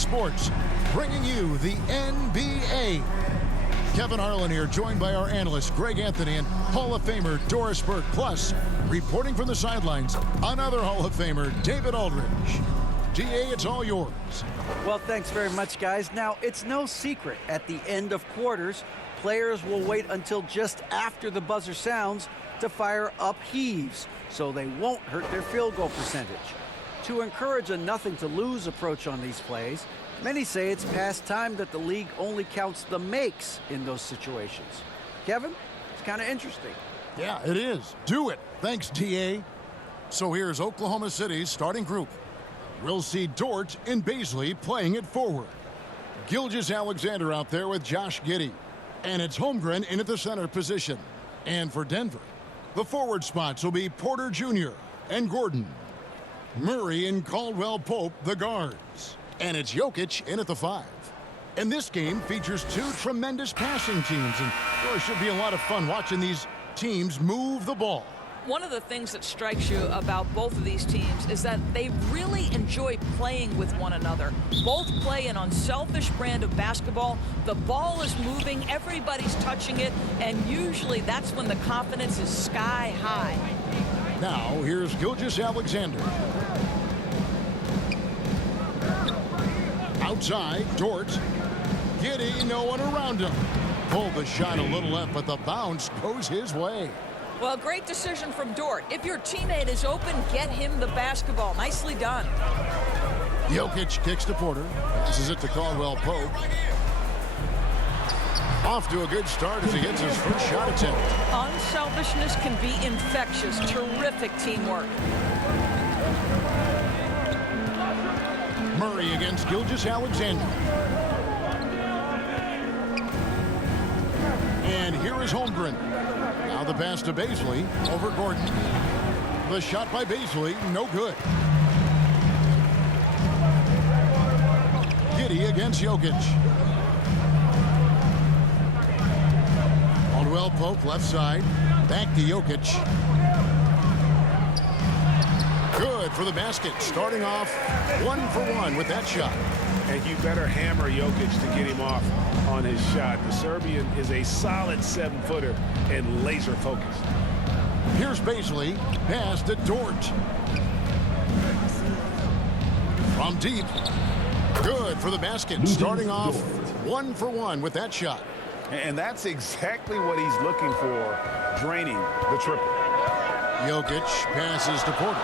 Sports, bringing you the NBA. Kevin Harlan here, joined by our analyst Greg Anthony and Hall of Famer Doris Burke. Plus, reporting from the sidelines, another Hall of Famer, David Aldridge. DA, it's all yours. Well, thanks very much, guys. Now, it's no secret at the end of quarters, players will wait until just after the buzzer sounds to fire up heaves, so they won't hurt their field goal percentage. To encourage a nothing-to-lose approach on these plays, many say it's past time that the league only counts the makes in those situations. Kevin, it's kind of interesting. Yeah, it is. Do it. Thanks, DA. So here's Oklahoma City's starting group. We'll see Dort and Bazley playing it forward. Gilgeous-Alexander out there with Josh Giddey. And it's Holmgren in at the center position. And for Denver, the forward spots will be Porter Jr. and Gordon. Murray and Caldwell-Pope, the guards. And it's Jokic in at the 5. And this game features two tremendous passing teams. And there should be a lot of fun watching these teams move the ball. One of the things that strikes you about both of these teams is that they really enjoy playing with one another. Both play an unselfish brand of basketball. The ball is moving, everybody's touching it, and usually that's when the confidence is sky high. Now, here's Gilgeous-Alexander. Outside, Dort. Giddey, no one around him. Pulled the shot a little left, but the bounce goes his way. Well, great decision from Dort. If your teammate is open, get him the basketball. Nicely done. Jokic kicks to Porter. Passes it to Caldwell-Pope. Off to a good start as he gets his first shot attempt. Unselfishness can be infectious. Terrific teamwork. Murray against Gilgeous-Alexander. And here is Holmgren. Now the pass to Bazley over Gordon. The shot by Bazley, no good. Giddey against Jokic. Caldwell-Pope left side. Back to Jokic. Good for the basket. Starting off 1-for-1 with that shot. And you better hammer Jokic to get him off on his shot. The Serbian is a solid 7-footer and laser focused. Here's Bazley. Pass to Dort. From deep. Good for the basket. Starting off 1-for-1 with that shot. And that's exactly what he's looking for, draining the triple. Jokic passes to Porter.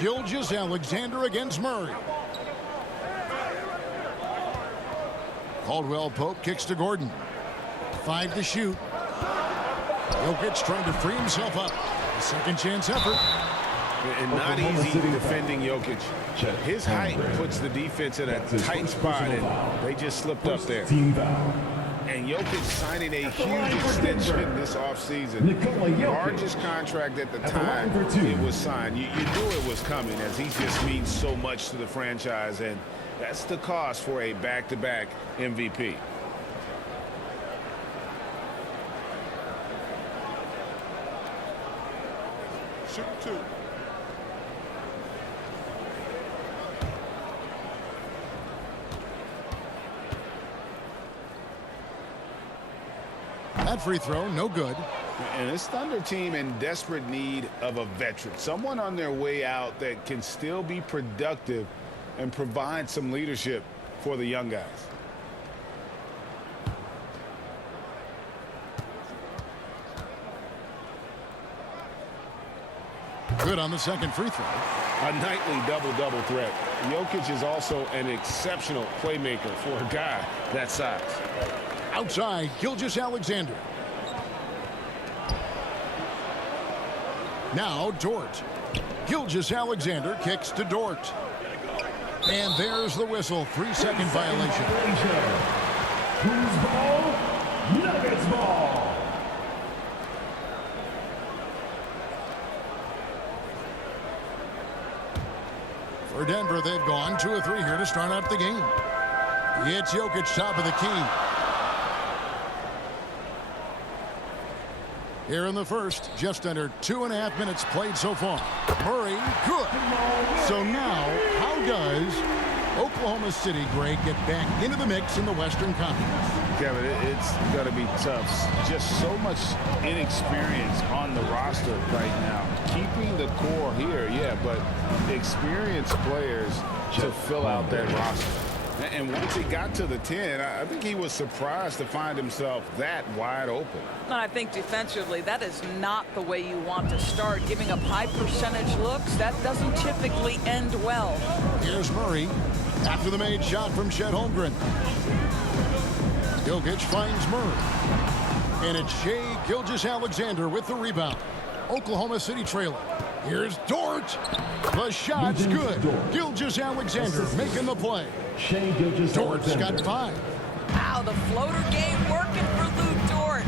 Gilgeous-Alexander against Murray. Caldwell-Pope kicks to Gordon. 5 to shoot. Jokic trying to free himself up. A second chance effort. And not easy defending Jokic. His height puts the defense in a tight spot, and they just slipped up there. And Jokic signing a huge extension this offseason. Largest contract at the time it was signed. You knew it was coming, as he just means so much to the franchise, and that's the cost for a back-to-back MVP. Shoot 2. That free throw, no good. And this Thunder team in desperate need of a veteran. Someone on their way out that can still be productive and provide some leadership for the young guys. Good on the second free throw. A nightly double-double threat. Jokic is also an exceptional playmaker for a guy that size. Outside, Gilgeous-Alexander. Now Dort. Gilgeous-Alexander kicks to Dort. And there's the whistle. 3-second violation. Who's ball? Nuggets ball. For Denver, they've gone 2 of 3 here to start out the game. It's Jokic top of the key. Here in the first, just under 2.5 minutes played so far. Murray, good. So now, how does Oklahoma City, Greg, get back into the mix in the Western Conference? Kevin, it's going to be tough. Just so much inexperience on the roster right now. Keeping the core here, yeah, but experienced players to fill out that roster. And once he got to the 10, I think he was surprised to find himself that wide open. And I think defensively, that is not the way you want to start. Giving up high percentage looks, that doesn't typically end well. Here's Murray after the made shot from Chet Holmgren. Jokic finds Murray. And it's Shai Gilgeous-Alexander with the rebound. Oklahoma City trailing. Here's Dort. The shot's good. Gilgeous-Alexander making the play. Dort's got 5. Wow, the floater game working for Lou Dort.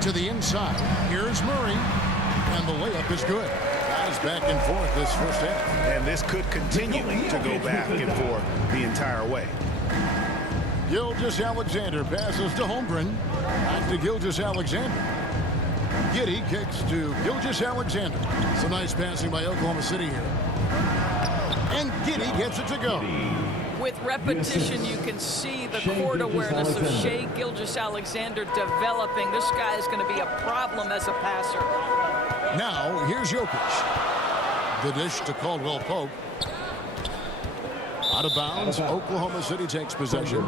To the inside. Here's Murray. And the layup is good. Guys back and forth this first half. And this could continue to go back and forth the entire way. Gilgeous-Alexander passes to Holmgren. Back to Gilgeous-Alexander. Giddey kicks to Gilgeous-Alexander. Some nice passing by Oklahoma City here. And Giddey gets it to go. With repetition, you can see the court awareness of Shai Gilgeous-Alexander developing. This guy is going to be a problem as a passer. Now, here's Jokic. The dish to Caldwell Pope. Out of bounds, Oklahoma City takes possession.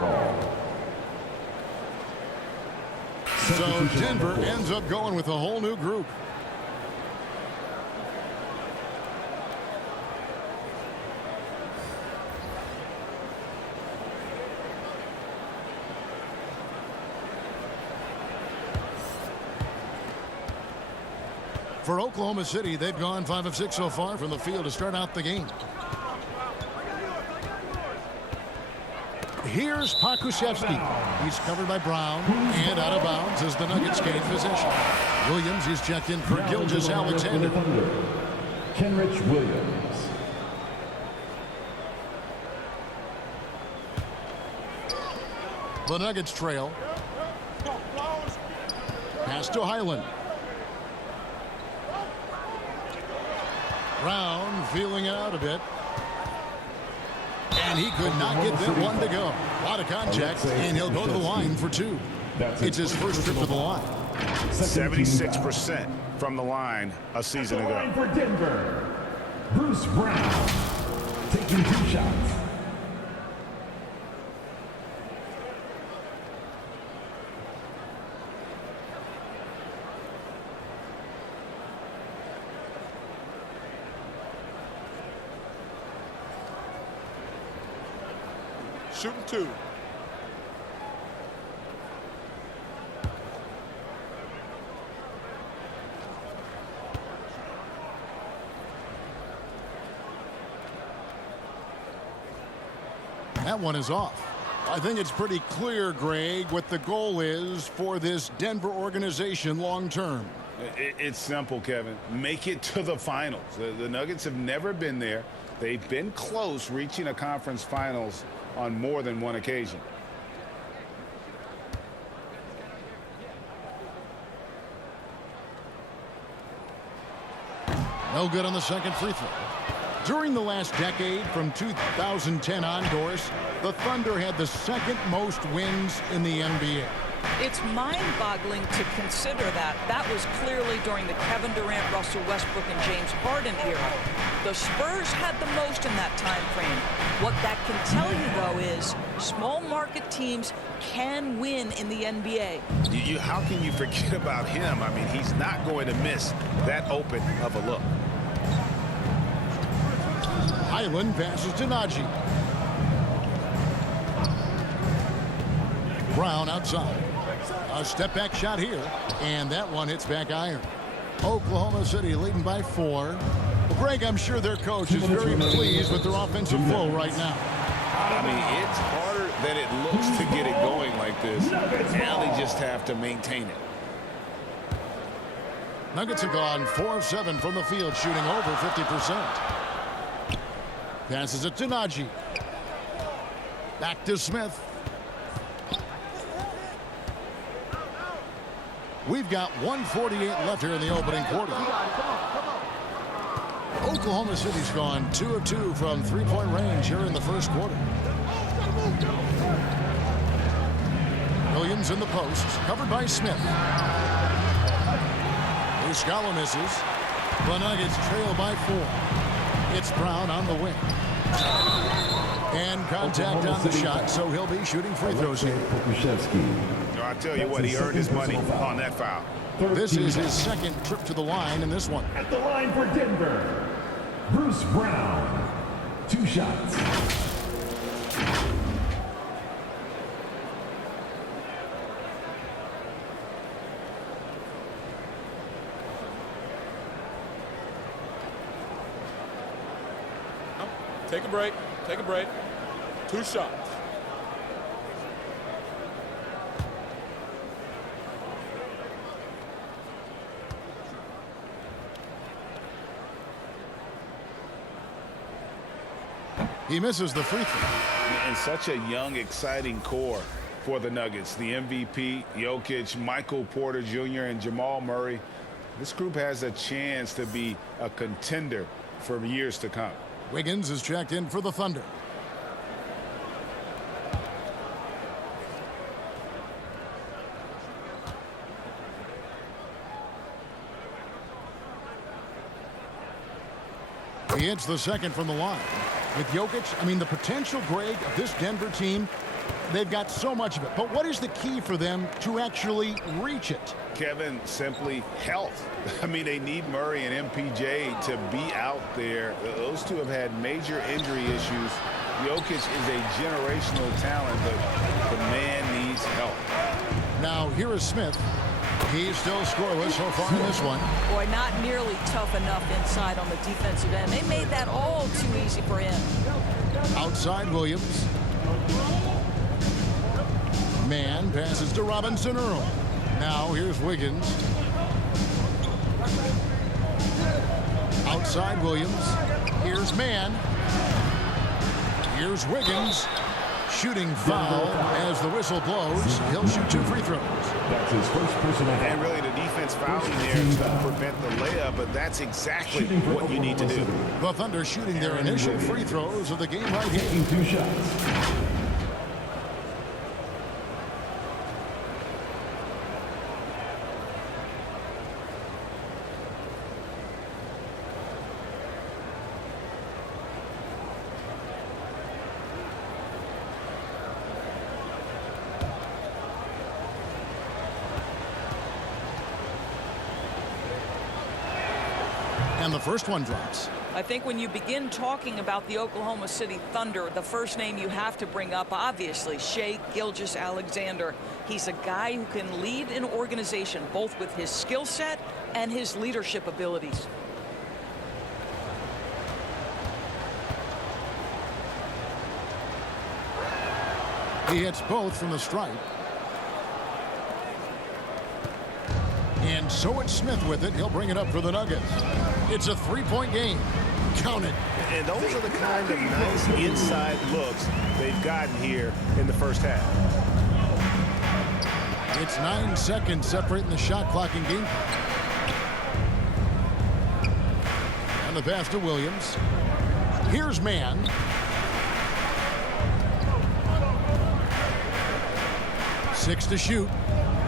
So Denver ends up going with a whole new group. For Oklahoma City, they've gone 5 of 6 so far from the field to start out the game. Here's Pokusevski. He's covered by Brown and out of bounds as the Nuggets gain possession. Williams is checked in for Gilgeous-Alexander. Kenrich Williams. The Nuggets trail. Pass to Highland. Brown feeling it out a bit. And he could not get that one to go. A lot of contact, and he'll go to the line for 2. It's his first trip to the line. 76% from the line a season ago. For Denver, Bruce Brown taking 2 shots. Shooting 2. That one is off. I think it's pretty clear, Greg, what the goal is for this Denver organization long term. It's simple, Kevin. Make it to the finals. The Nuggets have never been there. They've been close reaching a conference finals on more than one occasion. No good on the second free throw. During the last decade, from 2010 on, Doris, the Thunder had the second most wins in the NBA. It's mind-boggling to consider that. That was clearly during the Kevin Durant, Russell Westbrook, and James Harden era. The Spurs had the most in that time frame. What that can tell you, though, is small market teams can win in the NBA. How can you forget about him? I mean, he's not going to miss that open of a look. Highland passes to Najee. Brown outside. A step-back shot here, and that one hits back iron. Oklahoma City leading by 4. Well, Greg, I'm sure their coach is very pleased with their offensive flow right now. I mean, it's harder than it looks to get it going like this. Now they just have to maintain it. Nuggets have gone 4 of 7 from the field, shooting over 50%. Passes it to Najee. Back to Smith. We've got 1:48 left here in the opening quarter. Oklahoma City's gone 2 of 2 from three-point range here in the first quarter. Williams in the post, covered by Smith. Muscala misses. The Nuggets trail by 4. It's Brown on the wing. And contact on the shot, so he'll be shooting free throws here. I tell you what, he earned his money on that foul. This is his second trip to the line in this one. At the line for Denver, Bruce Brown. 2 shots. Take a break. Take a break. 2 shots. He misses the free throw. And such a young, exciting core for the Nuggets. The MVP, Jokic, Michael Porter Jr., and Jamal Murray. This group has a chance to be a contender for years to come. Wiggins is checked in for the Thunder. He hits the second from the line. With Jokic, I mean, the potential, Greg, of this Denver team, they've got so much of it. But what is the key for them to actually reach it? Kevin, simply health. I mean, they need Murray and MPJ to be out there. Those two have had major injury issues. Jokic is a generational talent, but the man needs help. Now, here is Smith. He's still scoreless so far in this one. Boy, not nearly tough enough inside on the defensive end. They made that all too easy for him. Outside Williams. Man passes to Robinson Earl. Now here's Wiggins. Outside Williams. Here's Man. Here's Wiggins. Shooting foul as the whistle blows. He'll shoot 2 free throws. That's his first personal foul. And really the defense fouling there to prevent the layup, but that's exactly what you need to do. The Thunder shooting their initial free throws of the game right here. Taking 2 shots. And the first one drops. I think when you begin talking about the Oklahoma City Thunder, the first name you have to bring up, obviously, Shai Gilgeous-Alexander. He's a guy who can lead an organization, both with his skill set and his leadership abilities. He hits both from the stripe. And so it's Smith with it. He'll bring it up for the Nuggets. It's a 3-point game. Count it. And those are the kind of nice inside looks they've gotten here in the first half. It's 9 seconds separating the shot clock and game. And the pass to Williams. Here's Man. Six to shoot.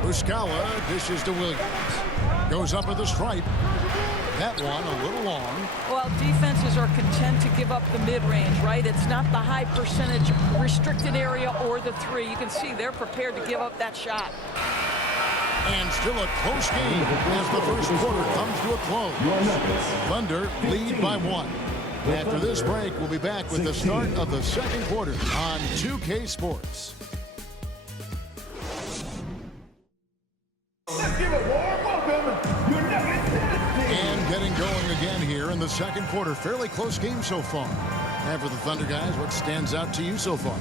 Muscala dishes to Williams. Goes up at the stripe. That one a little long. Well, defenses are content to give up the mid-range, right? It's not the high percentage restricted area or the 3. You can see they're prepared to give up that shot. And still a close game as the first quarter comes to a close. Thunder lead by 1. After this break, we'll be back with the start of the second quarter on 2K Sports. Let's give a warm welcome. Your Nuggets Dynasty. And getting going again here in the second quarter. Fairly close game so far. And for the Thunder guys, what stands out to you so far?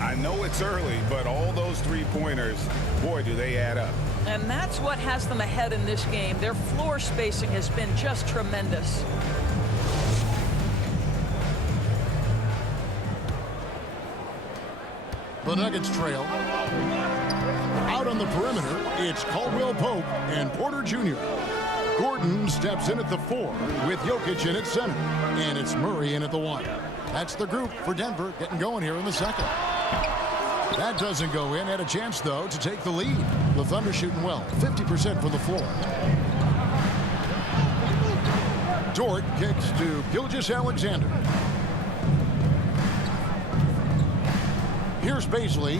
I know it's early, but all those 3-pointers, boy, do they add up. And that's what has them ahead in this game. Their floor spacing has been just tremendous. The Nuggets trail. Out on the perimeter, it's Caldwell Pope and Porter Jr. Gordon steps in at the 4 with Jokic in at center. And it's Murray in at the 1. That's the group for Denver getting going here in the second. That doesn't go in. Had a chance, though, to take the lead. The Thunder shooting well, 50% from the floor. Dort kicks to Gilgeous-Alexander. Here's Bazley.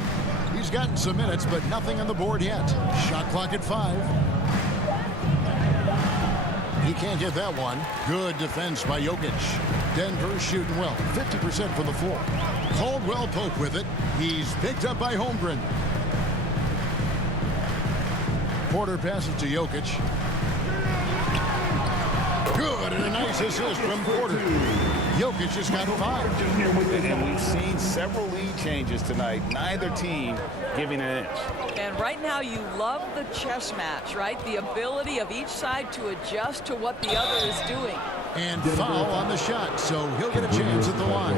He's gotten some minutes, but nothing on the board yet. Shot clock at 5. He can't get that one. Good defense by Jokic. Denver shooting well, 50% from the floor. Caldwell Pope with it. He's picked up by Holmgren. Porter passes to Jokic. Good, and a nice assist from Porter. Jokic has got 5. And we've seen several lead changes tonight. Neither team giving an inch. And right now you love the chess match, right? The ability of each side to adjust to what the other is doing. And foul on the shot, so he'll get a chance at the line.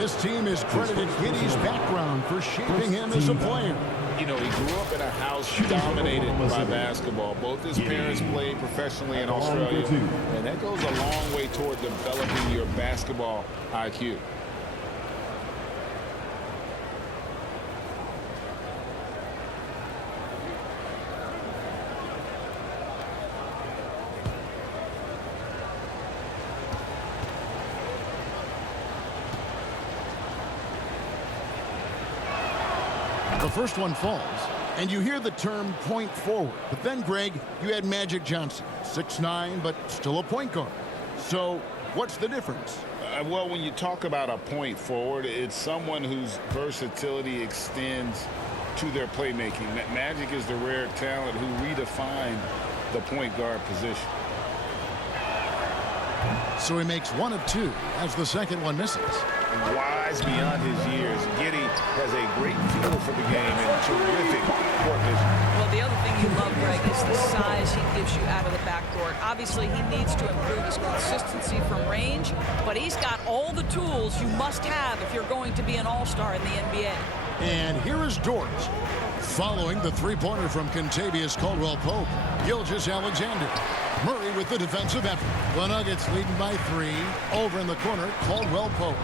This team is credited Giddey's background for shaping him as a player. You know, he grew up in a house dominated by basketball. Both his parents played professionally in Australia, and that goes a long way toward developing your basketball IQ. The first one falls, and you hear the term point forward. But then, Greg, you had Magic Johnson, 6'9", but still a point guard. So what's the difference? Well, when you talk about a point forward, it's someone whose versatility extends to their playmaking. Magic is the rare talent who redefined the point guard position. So he makes 1 of 2 as the second one misses. Wise beyond his years, Giddey has a great feel for the game and terrific court vision. Well, the other thing you love, Greg, is the size he gives you out of the backcourt. Obviously, he needs to improve his consistency from range, but he's got all the tools you must have if you're going to be an all-star in the NBA. And here is Dort. Following the three-pointer from Kentavious Caldwell-Pope, Gilgeous-Alexander. Murray with the defensive effort. The Nuggets leading by 3. Over in the corner, Caldwell-Pope.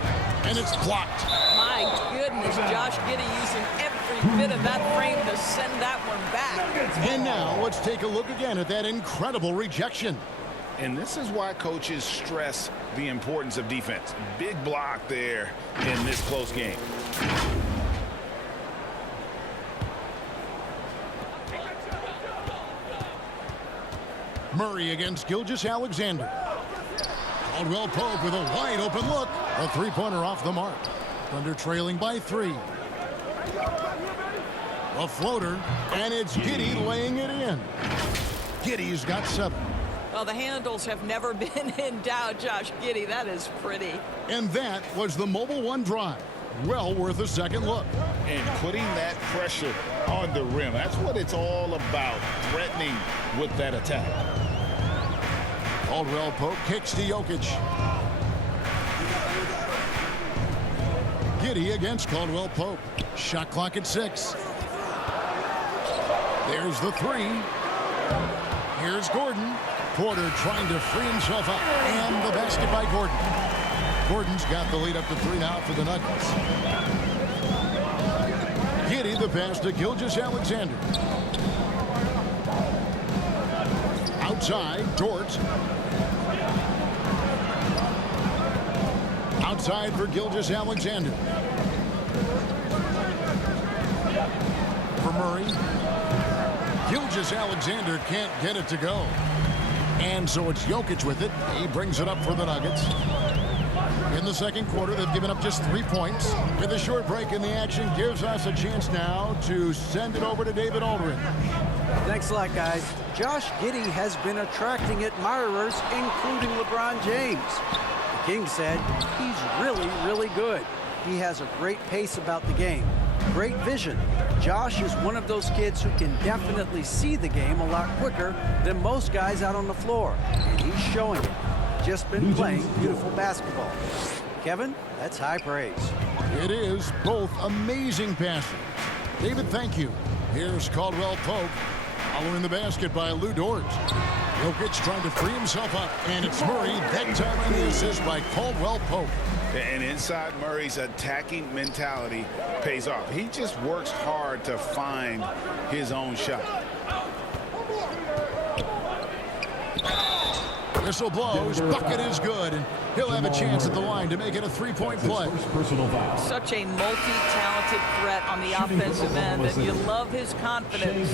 And it's blocked. My goodness, Josh Giddey using every bit of that frame to send that one back. And now let's take a look again at that incredible rejection. And this is why coaches stress the importance of defense. Big block there in this close game. Murray against Gilgeous-Alexander. Caldwell-Pope with a wide open look. A three-pointer off the mark. Thunder trailing by 3. A floater, and it's Giddey laying it in. Giddey's got 7. Well, the handles have never been in doubt, Josh Giddey. That is pretty. And that was the Mobile One drive. Well worth a second look. And putting that pressure on the rim. That's what it's all about, threatening with that attack. Caldwell-Pope kicks to Jokic. Giddey against Caldwell-Pope. Shot clock at 6. There's the 3. Here's Gordon. Porter trying to free himself up. And the basket by Gordon. Gordon's got the lead up to 3 now for the Nuggets. Giddey the pass to Gilgeous-Alexander. Outside, Dort. Outside for Gilgeous-Alexander. For Murray. Gilgeous-Alexander can't get it to go. And so it's Jokic with it. He brings it up for the Nuggets. In the second quarter, they've given up just 3 points. With a short break in the action, gives us a chance now to send it over to David Aldridge. Thanks a lot, guys. Josh Giddey has been attracting admirers, including LeBron James. The King said he's really, really good. He has a great pace about the game. Great vision. Josh is one of those kids who can definitely see the game a lot quicker than most guys out on the floor. And he's showing it. Just been playing beautiful basketball. Kevin, that's high praise. It is both amazing passes. David, thank you. Here's Caldwell Pope. Following the basket by Lou Dort. Jokic trying to free himself up. And it's Murray. That time on the assist by Caldwell Pope. And inside Murray's attacking mentality pays off. He just works hard to find his own shot. Whistle blows. Bucket is good. And he'll have a chance at the line to make it a three-point play. Such a multi-talented threat on the offensive end, and you love his confidence.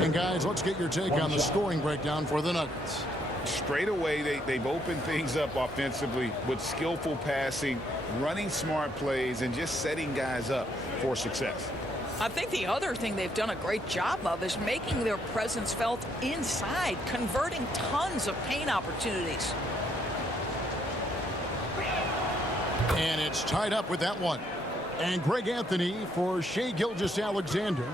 And guys, let's get your take on the scoring breakdown for the Nuggets. Straight away, they've opened things up offensively with skillful passing, running smart plays, and just setting guys up for success. I think the other thing they've done a great job of is making their presence felt inside, converting tons of paint opportunities. And it's tied up with that one. And Greg Anthony for Shai Gilgeous-Alexander,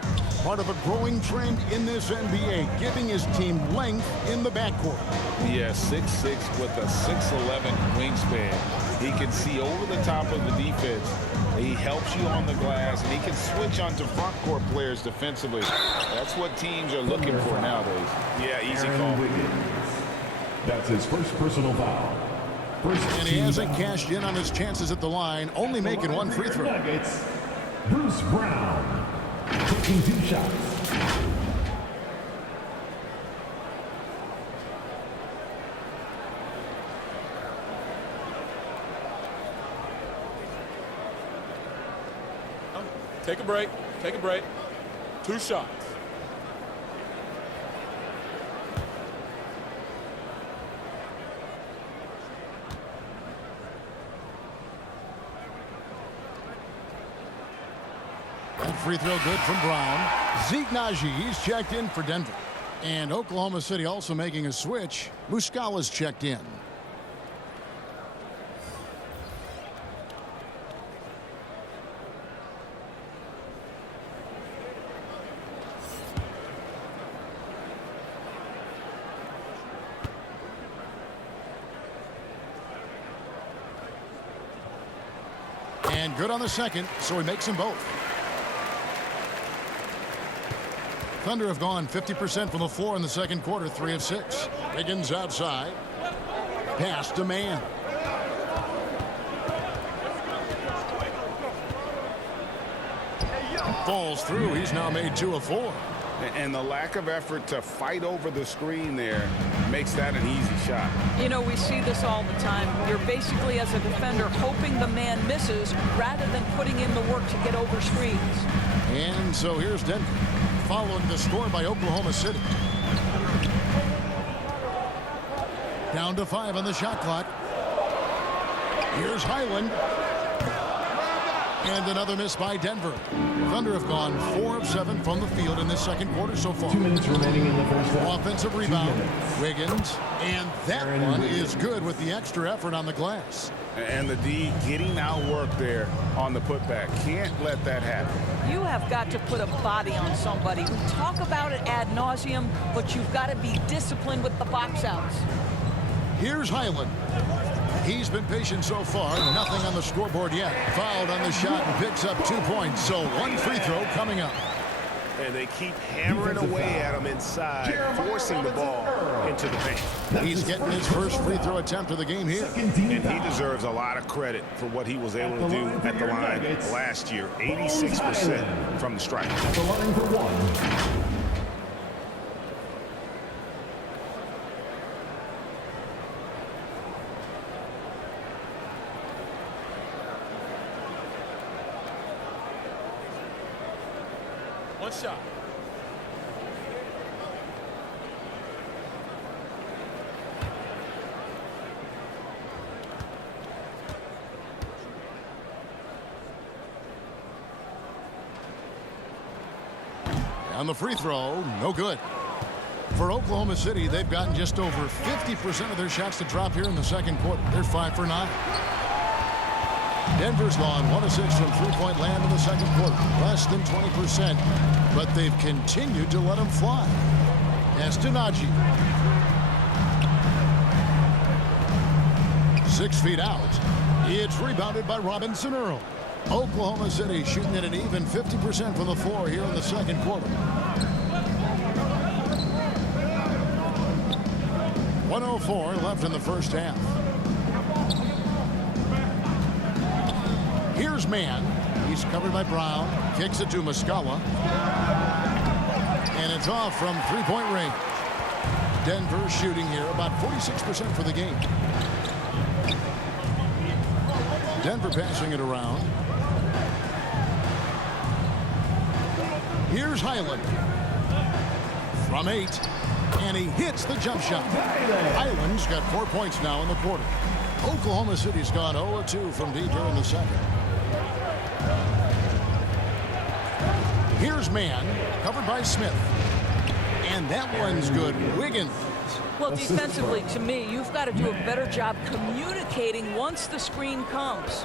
part of a growing trend in this NBA, giving his team length in the backcourt. Yeah, 6'6" with a 6'11" wingspan. He can see over the top of the defense. He helps you on the glass, and he can switch onto front court players defensively. That's what teams are looking for nowadays. Yeah, easy call. That's his first personal foul. And he hasn't cashed in on his chances at the line, only making one free throw. Nuggets, Bruce Brown taking 2 shots. Take a break. Take a break. 2 shots. That free throw good from Brown. Zeke Naji, he's checked in for Denver. And Oklahoma City also making a switch. Muscala's checked in. And good on the second, so he makes them both. Thunder have gone 50% from the floor in the second quarter, 3 of 6. Higgins outside. Pass to man. Falls through. He's now made 2 of 4. And the lack of effort to fight over the screen there makes that an easy shot. You know, we see this all the time. You're basically, as a defender, hoping the man misses rather than putting in the work to get over screens. And so here's Denver, following the score by Oklahoma City. Down to 5 on the shot clock. Here's Highland. And another miss by Denver. Thunder have gone 4 of 7 from the field in this second quarter so far. 2 minutes remaining in the first half. Offensive rebound. Wiggins. And that one is good with the extra effort on the glass. And the D getting outworked there on the putback. Can't let that happen. You have got to put a body on somebody. We talk about it ad nauseum, but you've got to be disciplined with the box outs. Here's Highland. He's been patient so far. Nothing on the scoreboard yet. Fouled on the shot and picks up 2 points. So 1 free throw coming up. And they keep hammering away at him inside, forcing the ball into the paint. He's getting his first free throw attempt of the game here. And he deserves a lot of credit for what he was able to do at the line last year. 86% from the stripe. At the line for 1. One shot. On the free throw, no good. For Oklahoma City, they've gotten just over 50% of their shots to drop here in the second quarter. They're 5 for 9. Denver's gone 1 of 6 from three-point land in the second quarter. Less than 20%, but they've continued to let them fly. As to Naji. 6 feet out. It's rebounded by Robinson Earl. Oklahoma City shooting at an even 50% from the floor here in the second quarter. 1:04 left in the first half. Here's Mann. He's covered by Brown. Kicks it to Muscala. And it's off from three-point range. Denver shooting here about 46% for the game. Denver passing it around. Here's Highland. From 8. And he hits the jump shot. Highland's got 4 points now in the quarter. Oklahoma City's gone 0-2 from deep here in the second. Here's Mann, covered by Smith. And that one's good. Wiggins. Well, defensively, to me, you've got to do a better job communicating once the screen comes.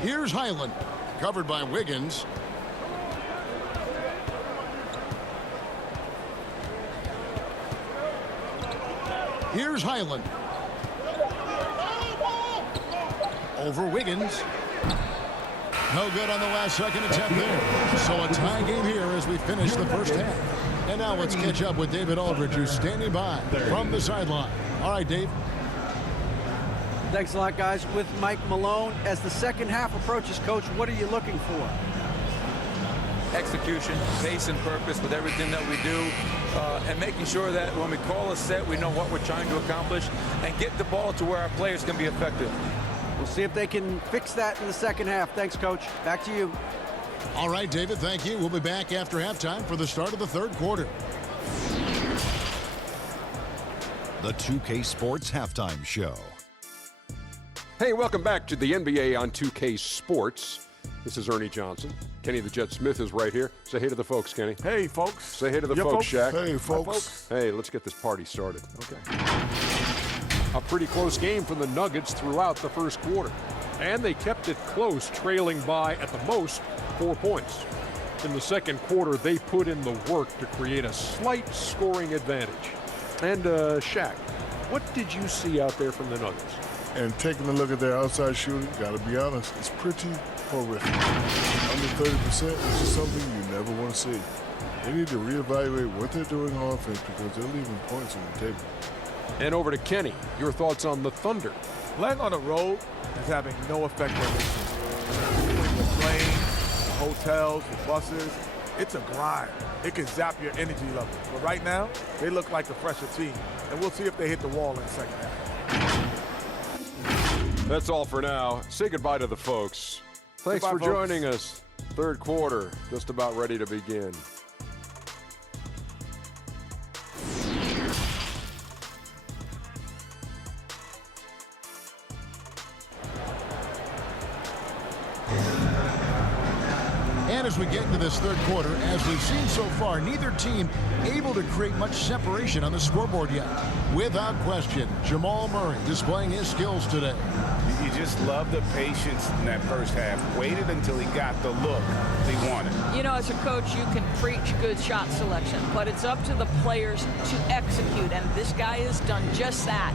Here's Highland, covered by Wiggins. Here's Highland. Over Wiggins. No good on the last second attempt there. So a tie game here as we finish the first half. And now let's catch up with David Aldridge, who's standing by from the sideline. All right, Dave. Thanks a lot, guys. With Mike Malone, as the second half approaches, Coach, what are you looking for? Execution, pace and purpose with everything that we do, and making sure that when we call a set, we know what we're trying to accomplish and get the ball to where our players can be effective. We'll see if they can fix that in the second half. Thanks, Coach. Back to you. All right, David, thank you. We'll be back after halftime for the start of the third quarter. The 2K Sports Halftime Show. Hey, welcome back to the NBA on 2K Sports. This is Ernie Johnson. Kenny the Jet Smith is right here. Say hey to the folks, Kenny. Hey, folks. Say hey to the folks, Shaq. Hey, folks. Hey, let's get this party started. Okay. A pretty close game for the Nuggets throughout the first quarter. And they kept it close, trailing by, at the most, 4 points. In the second quarter, they put in the work to create a slight scoring advantage. And, Shaq, what did you see out there from the Nuggets? And taking a look at their outside shooting, gotta be honest, it's pretty horrific. Under 30%, which is something you never want to see. They need to reevaluate what they're doing on offense because they're leaving points on the table. And over to Kenny, your thoughts on the Thunder. Playing on the road is having no effect on this team. Between the planes, the hotels, the buses, it's a grind. It can zap your energy level. But right now, they look like the fresher team. And we'll see if they hit the wall in the second half. That's all for now. Say goodbye to the folks. Thanks for joining us. Third quarter, just about ready to begin. And as we get into this third quarter, as we've seen so far, neither team able to create much separation on the scoreboard yet. Without question, Jamal Murray displaying his skills today. You just love the patience in that first half. Waited until he got the look he wanted. You know, as a coach, you can preach good shot selection, but it's up to the players to execute, and this guy has done just that.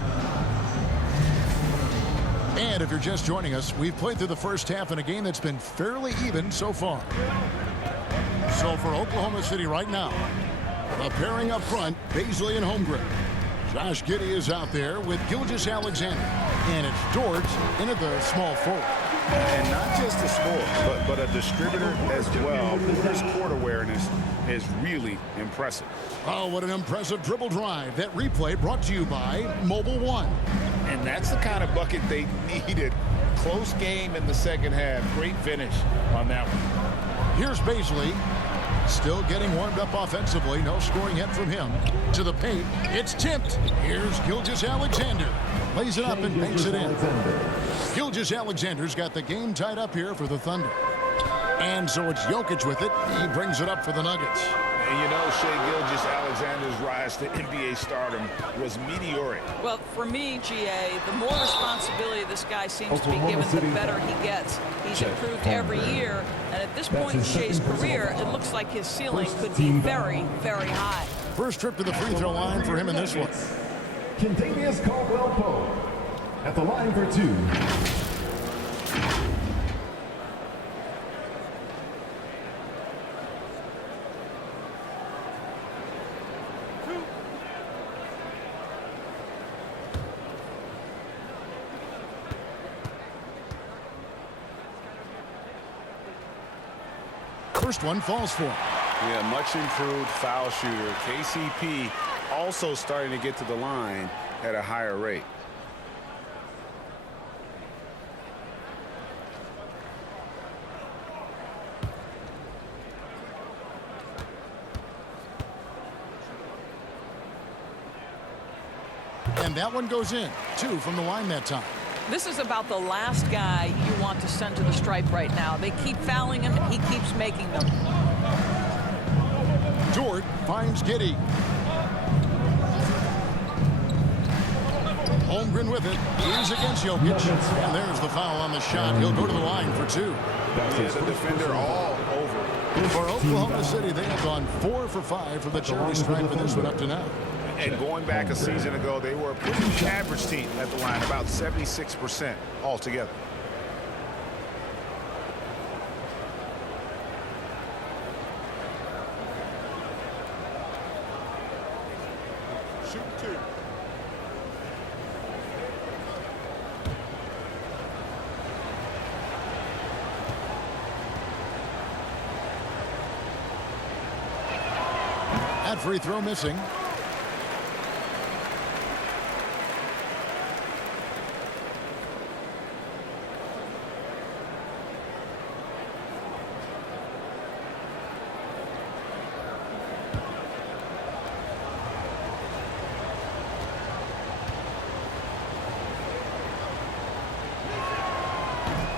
And if you're just joining us, we've played through the first half in a game that's been fairly even so far. So for Oklahoma City right now, the pairing up front, Bazley and Holmgren. Josh Giddey is out there with Gilgeous-Alexander. And it's George into the small forward. And not just a scorer, but a distributor as well. His court awareness is really impressive. Oh, what an impressive dribble drive. That replay brought to you by Mobile One. And that's the kind of bucket they needed. Close game in the second half. Great finish on that one. Here's Bazley. Still getting warmed up offensively. No scoring yet from him. To the paint. It's tipped. Here's Gilgeous-Alexander. Lays it up and banks it in. Gilgeous-Alexander's got the game tied up here for the Thunder. And so it's Jokic with it. He brings it up for the Nuggets. And you know, Shai Gilgeous-Alexander's rise to NBA stardom was meteoric. Well, for me, GA, the more responsibility this guy seems to be given, the better he gets. He's improved every year, and at this point in Shai's career, it looks like his ceiling could be very, very high. First trip to the free throw line for him in this one. Kentavious Caldwell-Pope. at the line for two. First one falls for him. Yeah, much improved foul shooter. KCP also starting to get to the line at a higher rate. And that one goes in. 2 from the line that time. This is about the last guy you want to send to the stripe right now. They keep fouling him. He keeps making them. Dort finds Giddey. Holmgren with it. He's against Jokic. And there's the foul on the shot. He'll go to the line for 2. Yeah, the defender all over. For Oklahoma City, they have gone 4 for 5 for the charity stripe for this one up to now. And going back a season ago, they were a pretty average team at the line, about 76% altogether. Shoot 2. That free throw missing.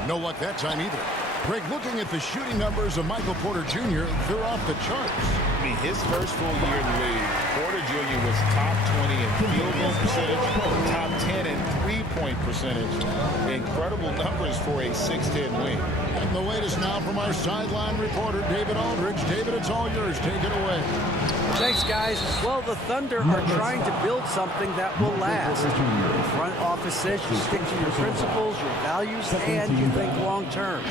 No luck that time either. Greg, looking at the shooting numbers of Michael Porter Jr., they're off the charts. I mean, his first full year in the league, Porter Jr. was top 20 in field goal percentage, top 10 in three-point percentage. Incredible numbers for a 6'10" wing. And the latest now from our sideline reporter, David Aldridge. David, it's all yours. Take it away. Thanks, guys. Well, the Thunder are trying to build something that will last. The front office says you stick to your principles, your values, and you think long term.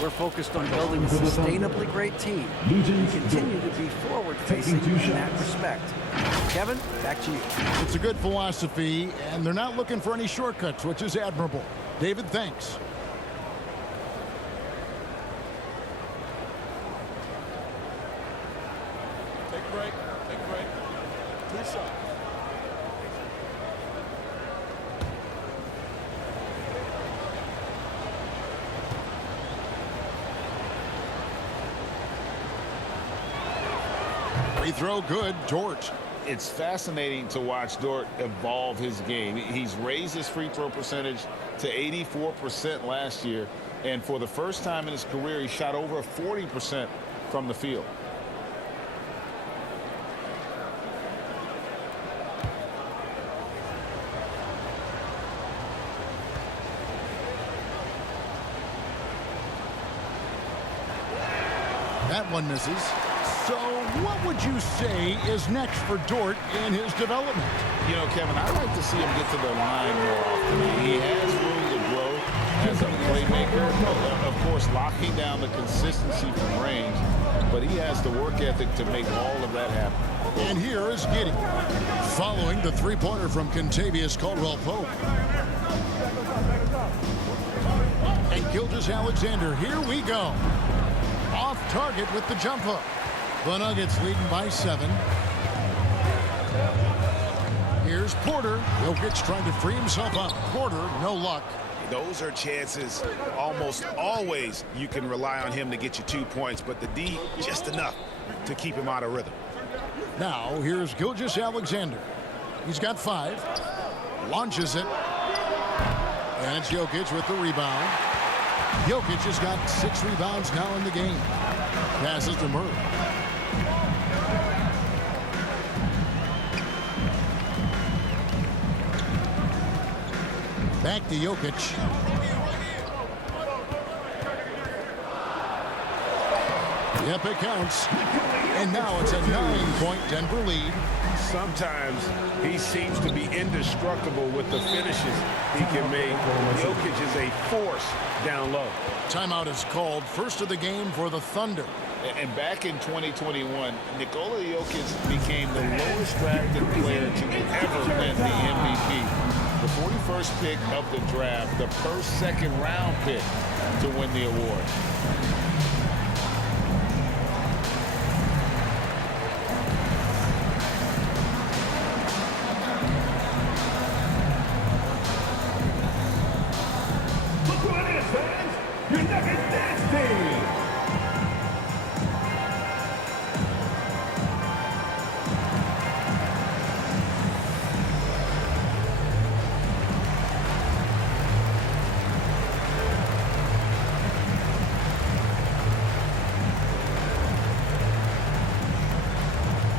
We're focused on building a sustainably great team. We continue to be forward-facing in that respect. Kevin, back to you. It's a good philosophy, and they're not looking for any shortcuts, which is admirable. David, thanks. Take a break. Take a break. 2 shots. Free throw good. Dort. It's fascinating to watch Dort evolve his game. He's raised his free throw percentage to 84% last year, and for the first time in his career, he shot over 40% from the field. That one misses. So what would you say is next for Dort in his development? You know, Kevin, I'd like to see him get to the line more often. He has room to grow as a playmaker. Of course, locking down the consistency from range, but he has the work ethic to make all of that happen. And here is Giddey, following the three-pointer from Kentavious Caldwell-Pope. And Gilgeous-Alexander, here we go. Off target with the jump hook. The Nuggets leading by 7. Here's Porter. Jokic trying to free himself up. Porter, no luck. Those are chances almost always you can rely on him to get you 2 points, but the D just enough to keep him out of rhythm. Now here's Gilgeous-Alexander. He's got 5. Launches it. And it's Jokic with the rebound. Jokic has got 6 rebounds now in the game. Passes to Murray. Back to Jokic. Yep, it counts. And now it's a 9-point Denver lead. Sometimes he seems to be indestructible with the finishes he can make. Jokic is a force down low. Timeout is called. First of the game for the Thunder. And back in 2021, Nikola Jokic became the lowest drafted player to ever win the MVP. The 41st pick of the draft, the first second-round pick to win the award.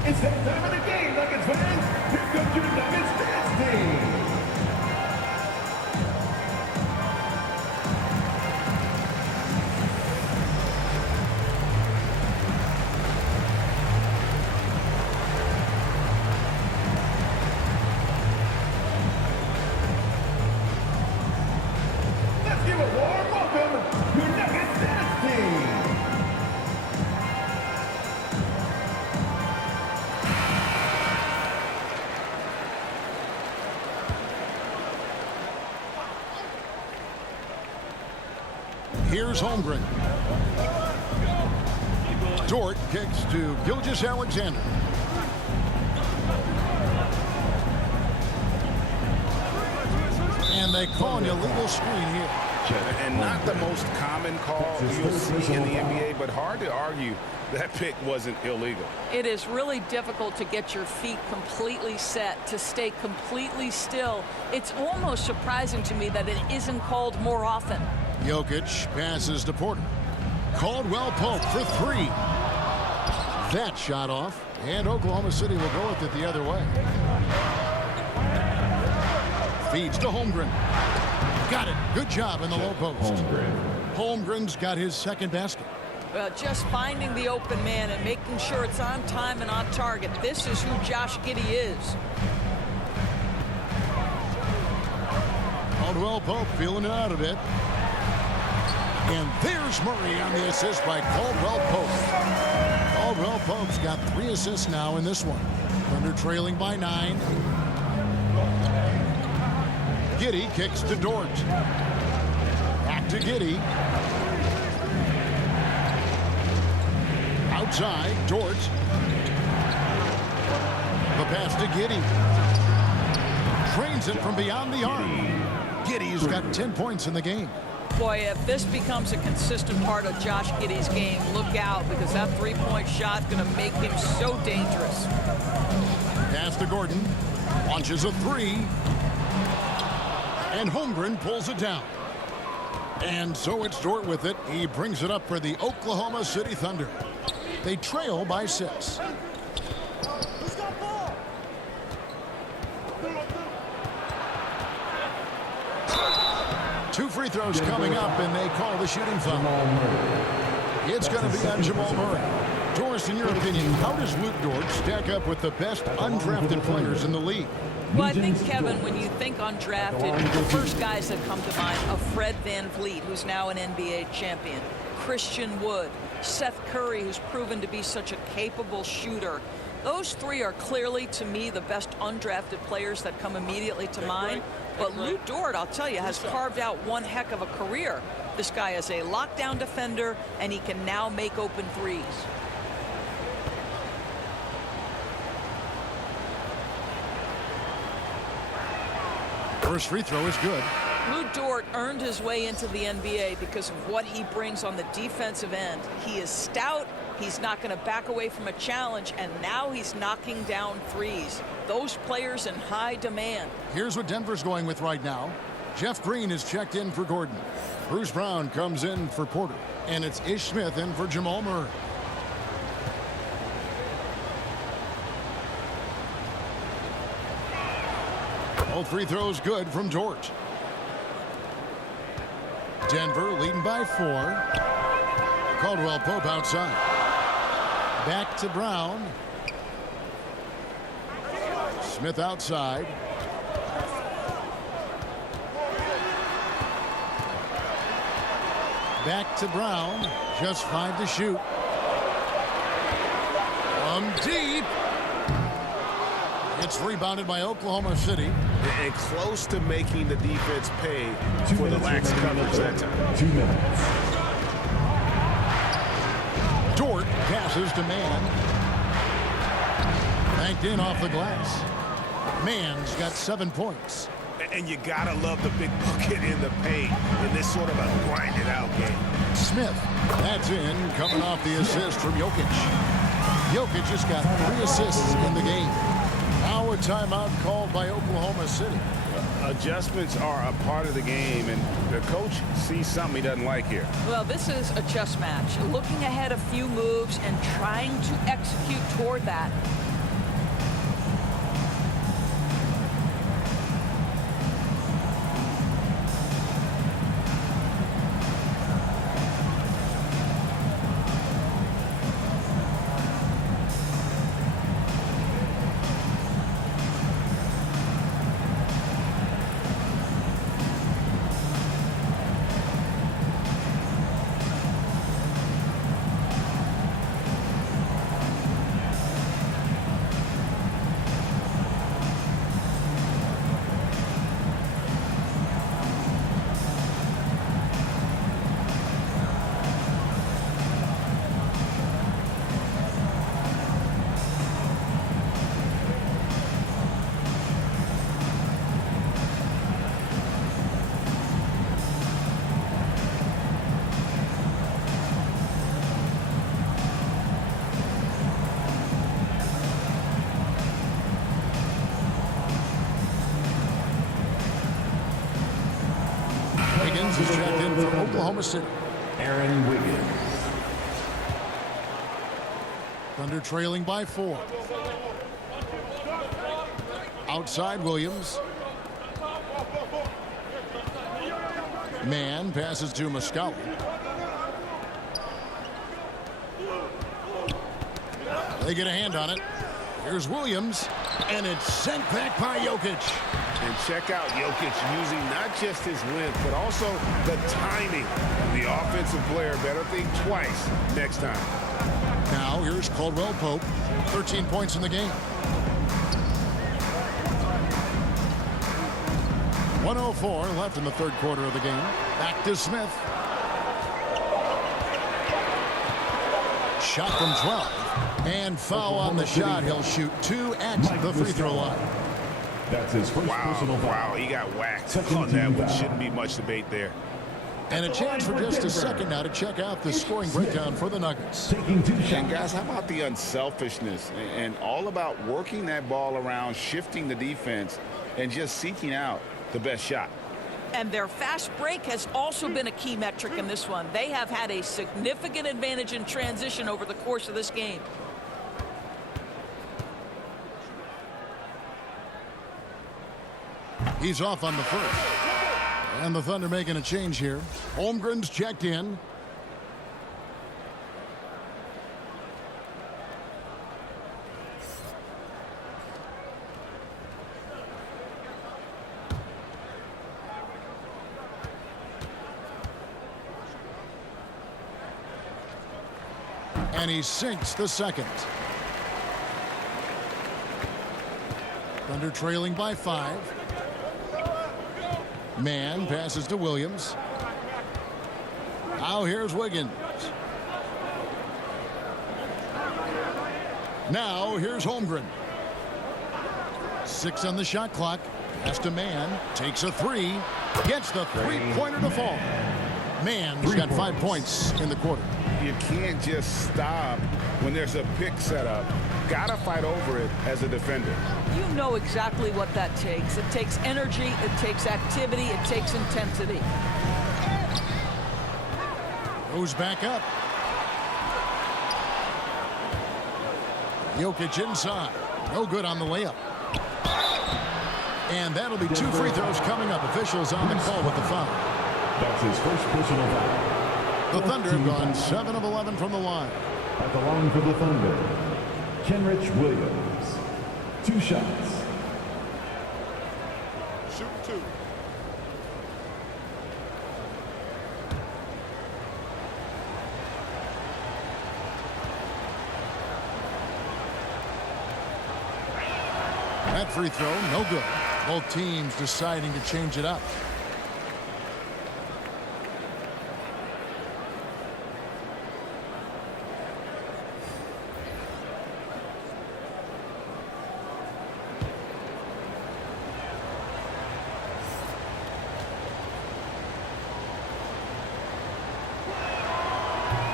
It's that time of the game, Nuggets fans. Here comes your Nuggets dance team. Let's give a warm welcome to your Nuggets dance team. Here's Holmgren. Dort kicks to Gilgeous-Alexander. And they call an illegal screen here. And not the most common call you'll see in the NBA, but hard to argue that pick wasn't illegal. It is really difficult to get your feet completely set, to stay completely still. It's almost surprising to me that it isn't called more often. Jokic passes to Porter. Caldwell Pope for three. That shot off, and Oklahoma City will go with it the other way. Feeds to Holmgren. Got it. Good job in the low post. Holmgren's got his second basket. Well, just finding the open man and making sure it's on time and on target. This is who Josh Giddey is. Caldwell Pope feeling it out a bit. And there's Murray on the assist by Caldwell Pope. Caldwell Pope's got 3 assists now in this one. Thunder trailing by 9. Giddey kicks to Dort. Back to Giddey. Outside, Dort. The pass to Giddey. Trains it from beyond the arc. Giddey's got 10 points in the game. Boy, if this becomes a consistent part of Josh Giddey's game, look out, because that three-point shot's going to make him so dangerous. Pass to Gordon. Launches a three. And Holmgren pulls it down. And so it's Dort with it. He brings it up for the Oklahoma City Thunder. They trail by 6. Two free throws coming up, and they call the shooting foul. It's going to be on Jamal Murray. Doris, in your opinion, how does Luke Dort stack up with the best undrafted players in the league? Well, I think, Kevin, when you think undrafted, the first guys that come to mind are Fred VanVleet, who's now an NBA champion, Christian Wood, Seth Curry, who's proven to be such a capable shooter. Those three are clearly, to me, the best undrafted players that come immediately to mind. But Luke Dort, I'll tell you, has carved out one heck of a career. This guy is a lockdown defender, and he can now make open threes. First free throw is good. Luke Dort earned his way into the NBA because of what he brings on the defensive end. He is stout. He's not going to back away from a challenge, and now he's knocking down threes. Those players in high demand. Here's what Denver's going with right now. Jeff Green is checked in for Gordon. Bruce Brown comes in for Porter. And it's Ish Smith in for Jamal Murray. All free throws good from Dort. Denver leading by 4. Caldwell Pope outside. Back to Brown. Smith outside. Back to Brown. Just 5 to shoot. From deep. It's rebounded by Oklahoma City. And close to making the defense pay for the lax coverage that time. 2 minutes. Dort passes to Mann. Banked in off the glass. Mann's got 7 points. And you gotta love the big bucket in the paint in this sort of a grinded out game. Smith, that's in, coming off the assist from Jokic. Jokic just got 3 assists in the game. Now a timeout called by Oklahoma City. Adjustments are a part of the game, and the coach sees something he doesn't like here. Well, this is a chess match. Looking ahead a few moves and trying to execute toward that. Wiggins is checked in for Oklahoma City. Aaron Wiggins. Thunder trailing by 4. Outside Williams. Mann passes to Muscala. They get a hand on it. Here's Williams, and it's sent back by Jokic. And check out Jokic using not just his length, but also the timing. The offensive player better think twice next time. Now here's Caldwell Pope, 13 points in the game. 1:04 left in the third quarter of the game. Back to Smith. Shot from 12. And foul on the shot. He'll shoot 2 at the free throw line. That's his first personal foul. Wow, he got whacked on that one. Shouldn't be much debate there. And a chance for just a second now to check out the scoring breakdown for the Nuggets. Taking 2 shots. And guys, how about the unselfishness and all about working that ball around, shifting the defense, and just seeking out the best shot. And their fast break has also been a key metric in this one. They have had a significant advantage in transition over the course of this game. He's off on the first. And the Thunder making a change here. Holmgren's checked in. And he sinks the second. Thunder trailing by 5. Mann passes to Williams. Now here's Wiggins. Now here's Holmgren. 6 on the shot clock. Pass to Mann. Takes a 3. Gets the three-pointer to fall. Mann's got 5 points in the quarter. You can't just stop when there's a pick set up. Gotta fight over it as a defender. You know exactly what that takes. It takes energy, it takes activity, it takes intensity. Goes back up. Jokic inside. No good on the layup. And that'll be 2 free throws coming up. Officials on the call with the foul. That's his first personal foul. The Thunder have gone 7 of 11 from the line. At the line for the Thunder, Kenrich Williams. 2 shots. Shoot 2. That free throw, no good. Both teams deciding to change it up.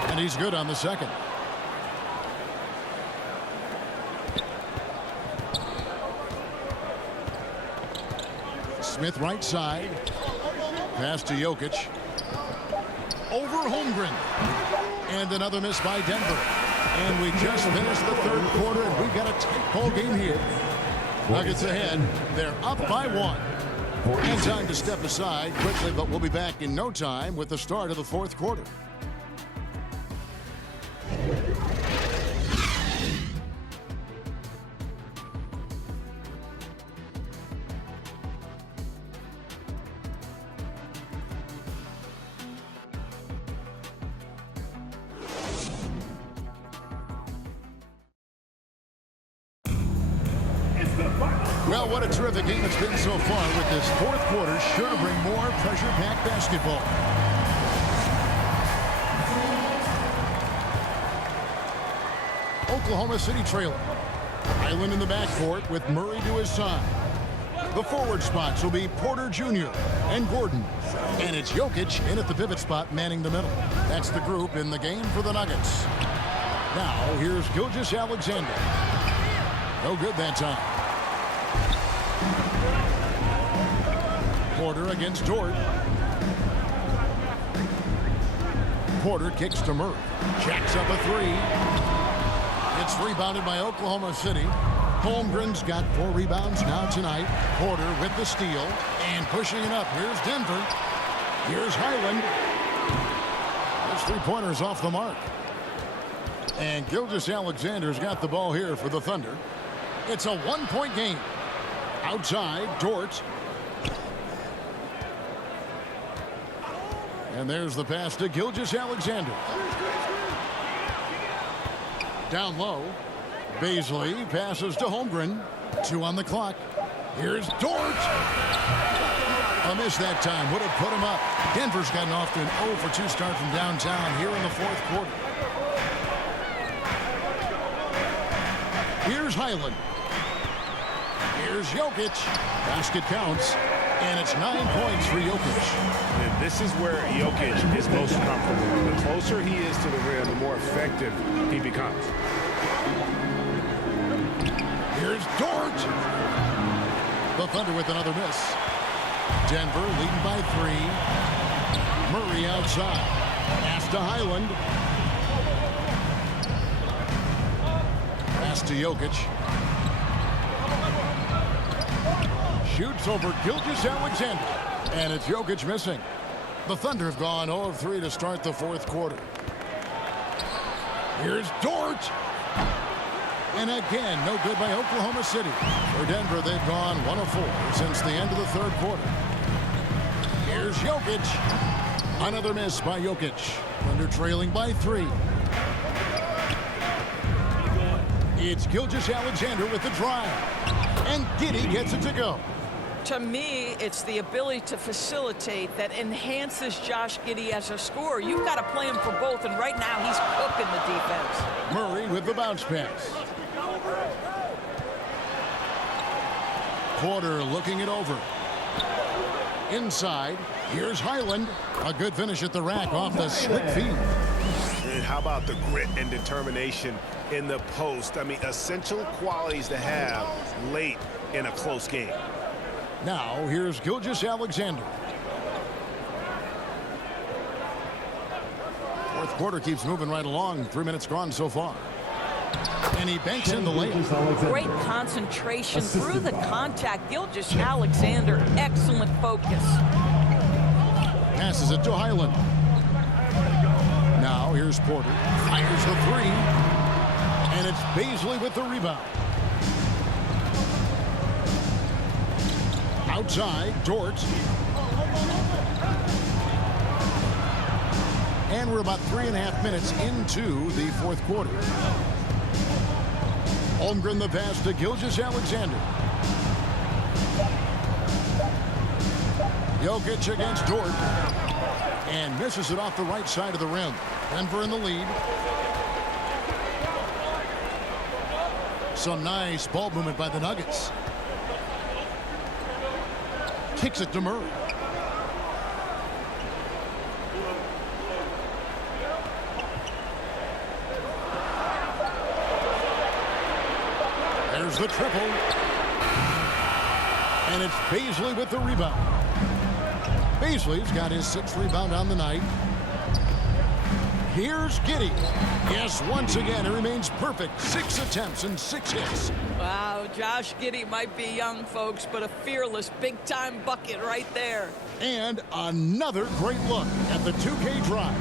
And he's good on the second. Smith right side. Pass to Jokic. Over Holmgren. And another miss by Denver. And we just finished the third quarter, and we've got a tight ball game here. Nuggets ahead. They're up by 1. And time to step aside quickly, but we'll be back in no time with the start of the fourth quarter. Well, what a terrific game it's been so far with this fourth quarter. Sure to bring more pressure-packed basketball. Oklahoma City trailing. Highland in the backcourt with Murray to his side. The forward spots will be Porter Jr. and Gordon. And it's Jokic in at the pivot spot manning the middle. That's the group in the game for the Nuggets. Now, here's Gilgeous-Alexander. No good that time. Porter against Dort. Porter kicks to Murray. Jacks up a 3. It's rebounded by Oklahoma City. Holmgren's got 4 rebounds now tonight. Porter with the steal and pushing it up. Here's Denver. Here's Highland. This three-pointer's off the mark. And Gilgeous-Alexander's got the ball here for the Thunder. It's a 1-point game. Outside, Dort. And there's the pass to Gilgeous-Alexander. Down low. Baisley passes to Holmgren. 2 on the clock. Here's Dort. A miss that time. Would have put him up. Denver's gotten off to an 0 for 2 start from downtown here in the fourth quarter. Here's Highland. Here's Jokic. Basket counts. And it's 9 points for Jokic. And this is where Jokic is most comfortable. The closer he is to the rim, the more effective he becomes. Here's Dort. The Thunder with another miss. Denver leading by 3. Murray outside. Pass to Highland. Pass to Jokic. Shoots over Gilgeous-Alexander. And it's Jokic missing. The Thunder have gone 0 of 3 to start the fourth quarter. Here's Dort. And again, no good by Oklahoma City. For Denver, they've gone 1 of 4 since the end of the third quarter. Here's Jokic. Another miss by Jokic. Thunder trailing by 3. It's Gilgeous-Alexander with the drive. And Giddey gets it to go. To me, it's the ability to facilitate that enhances Josh Giddey as a scorer. You've got to play him for both, and right now he's cooking the defense. Murray with the bounce pass. Porter looking it over. Inside, here's Highland. A good finish at the rack off the slick feed. And how about the grit and determination in the post? I mean, essential qualities to have late in a close game. Now, here's Gilgeous-Alexander. Fourth quarter keeps moving right along. 3 minutes gone so far. And he banks in the layup. Great concentration through the contact. Gilgeous-Alexander, excellent focus. Passes it to Highland. Now here's Porter. Fires the three. And it's Baisley with the rebound. Outside, Dort. And we're about 3.5 minutes into the fourth quarter. Holmgren the pass to Gilgeous-Alexander. Jokic against Dort. And misses it off the right side of the rim. Denver in the lead. Some nice ball movement by the Nuggets. Kicks it to Murray. There's the triple. And it's Baisley with the rebound. Baisley's got his 6th rebound on the night. Here's Giddey. Yes, once again, it remains perfect. 6 attempts and 6 hits. Wow, Josh Giddey might be young, folks, but a fearless big-time bucket right there. And another great look at the 2K drive.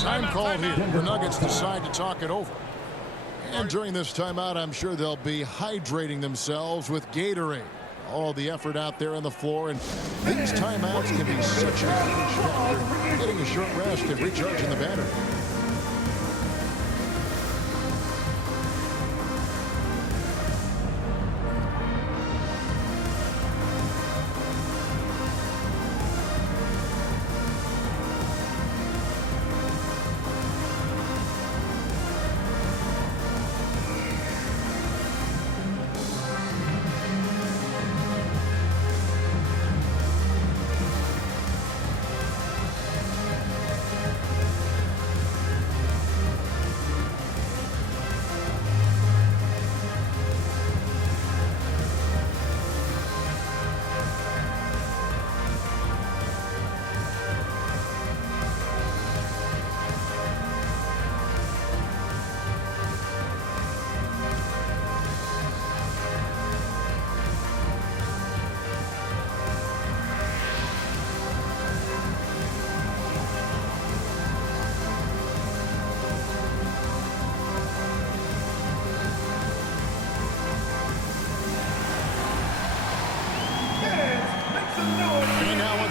Time called here. The Nuggets decide to talk it over. And during this timeout, I'm sure they'll be hydrating themselves with Gatorade. All the effort out there on the floor, and these timeouts can be such a huge factor. Getting a short rest and recharging the battery.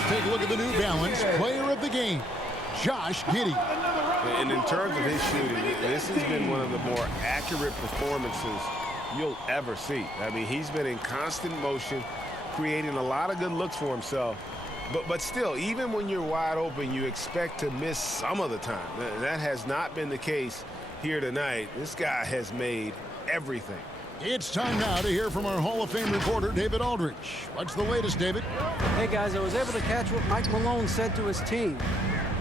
Take a look at the New Balance player of the game, Josh Giddey. And in terms of his shooting, this has been one of the more accurate performances you'll ever see. I mean, he's been in constant motion, creating a lot of good looks for himself. But still, even when you're wide open, you expect to miss some of the time. That has not been the case here tonight. This guy has made everything. It's time now to hear from our Hall of Fame reporter, David Aldrich. What's the latest, David? Hey, guys, I was able to catch what Mike Malone said to his team.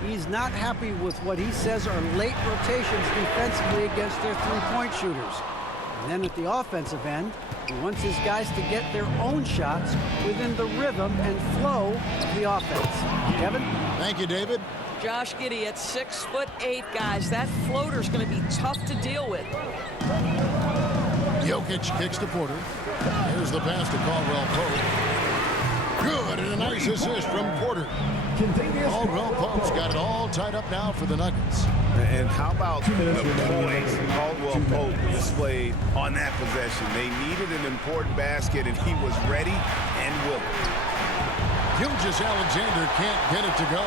He's not happy with what he says are late rotations defensively against their three-point shooters. And then at the offensive end, he wants his guys to get their own shots within the rhythm and flow of the offense. Kevin? Thank you, David. Josh Giddey at 6'8", guys. That floater's going to be tough to deal with. Jokic kicks to Porter. Here's the pass to Caldwell Pope. Good, and a nice assist from Porter. Caldwell Pope's got it all tied up now for the Nuggets. And how about the poise Caldwell Pope displayed on that possession? They needed an important basket, and he was ready and willing. Gilgeous-Alexander can't get it to go.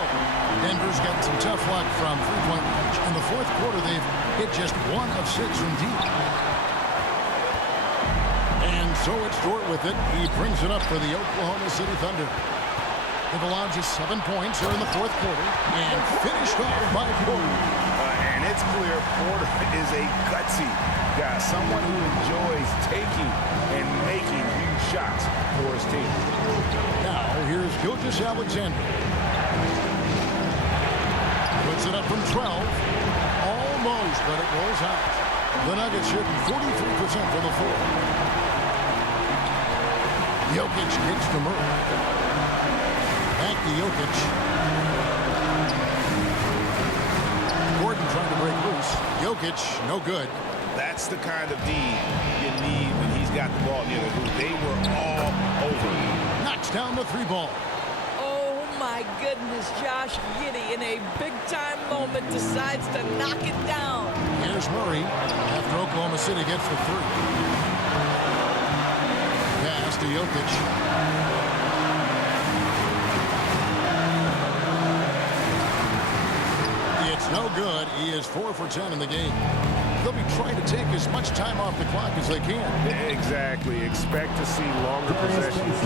Denver's gotten some tough luck from three-point range. In the fourth quarter, they've hit just 1 of 6 from deep. And so it's Dort with it. He brings it up for the Oklahoma City Thunder. They've allowed just 7 points here in the fourth quarter and finished off by Porter. And it's clear Porter is a gutsy guy, someone who enjoys taking and making huge shots for his team. Now here's Gilgeous-Alexander. Puts it up from 12. Almost, but it rolls out. The Nuggets shooting 43% from the floor. Jokic kicks to Murray. Back to Jokic. Gordon trying to break loose. Jokic, no good. That's the kind of D you need when he's got the ball near the hoop. They were all over. Knocks down the 3 ball. Oh, my goodness, Josh Giddey in a big-time moment decides to knock it down. Here's Murray after Oklahoma City gets the 3. Pass to Jokic. It's no good. He is 4 for 10 in the game. They'll be trying to take as much time off the clock as they can. Exactly. Expect to see longer possessions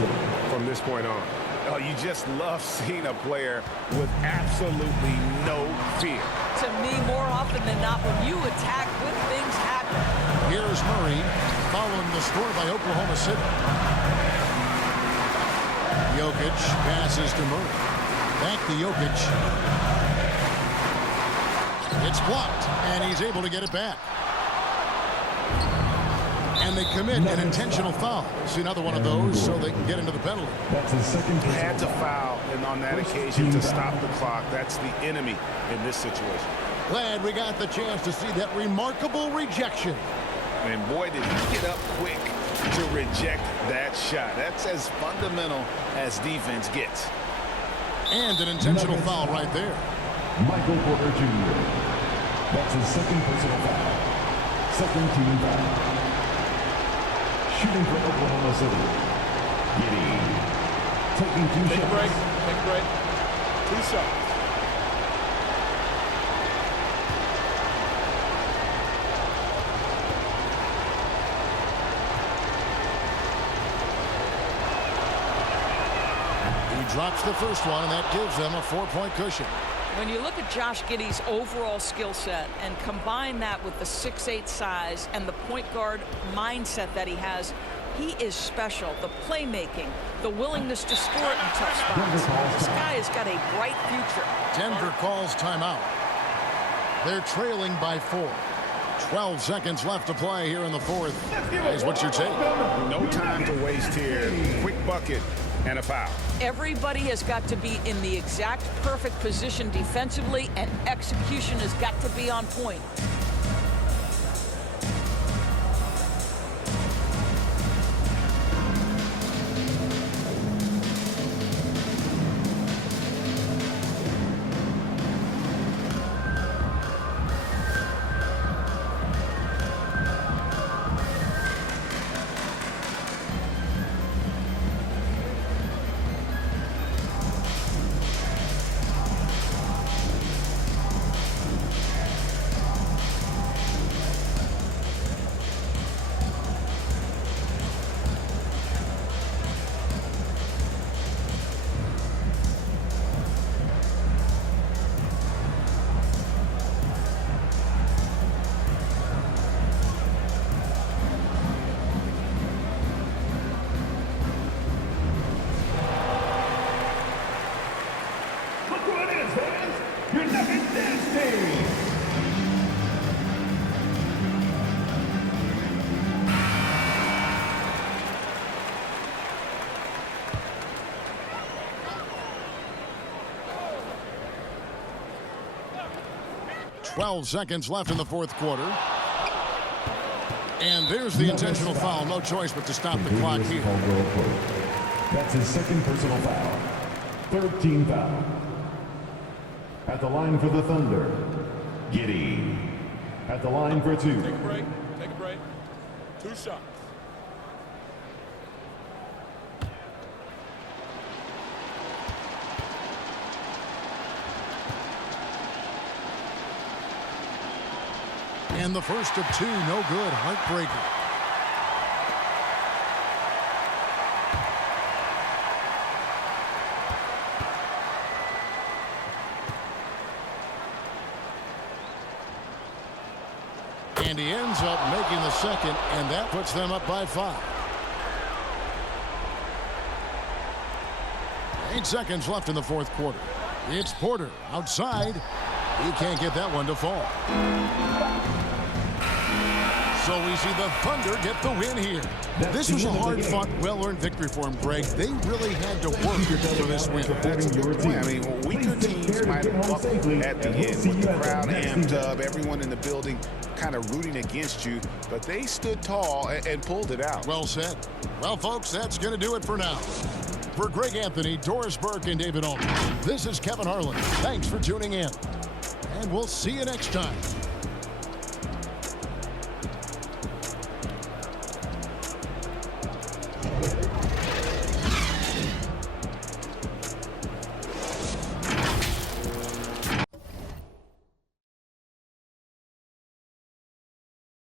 from this point on. Oh, you just love seeing a player with absolutely no fear. To me, more often than not, when you attack, good things happen. Here's Murray following the score by Oklahoma City. Jokic passes to Murray. Back to Jokic. It's blocked, and he's able to get it back. And they commit an intentional foul. See another one of those so they can get into the penalty. That's his second. Had to foul, and on that occasion to stop the clock. That's the enemy in this situation. Glad we got the chance to see that remarkable rejection. And boy, did he get up quick to reject that shot. That's as fundamental as defense gets. And an intentional foul right there. Michael Porter Jr. That's his second personal foul. Second team foul. Shooting for Oklahoma City. Giddey. Taking 2 shots. Take a break. Take a break. 2 shots. He drops the first one, and that gives them a 4-point cushion. When you look at Josh Giddey's overall skill set and combine that with the 6'8" size and the point guard mindset that he has, he is special. The playmaking, the willingness to score in tough spots. This guy has got a bright future. Denver calls timeout. They're trailing by 4. 12 seconds left to play here in the 4th. Guys, what's your take? No time to waste here. Quick bucket and a foul. Everybody has got to be in the exact perfect position defensively, and execution has got to be on point. Your Nuggets dance team. .12 seconds left in the 4th quarter. And there's the intentional foul. No choice but to stop the clock here. That's his second personal foul. 3rd team foul. At the line for the Thunder, Giddey. At the line for 2. Take a break. Take a break. 2 shots. And the first of 2, no good. Heartbreaker. And he ends up making the second, and that puts them up by 5. 8 seconds left in the 4th quarter. It's Porter outside. He can't get that one to fall. So we see the Thunder get the win here. This was a hard-fought, well-earned victory for them, Greg. They really had to work for this win. That's a good point. I mean, weaker teams might have buckled at the end with the crowd amped up, everyone in the building kind of rooting against you, but they stood tall and pulled it out. Well said. Well, folks, that's going to do it for now. For Greg Anthony, Doris Burke, and David Altman, this is Kevin Harlan. Thanks for tuning in, and we'll see you next time.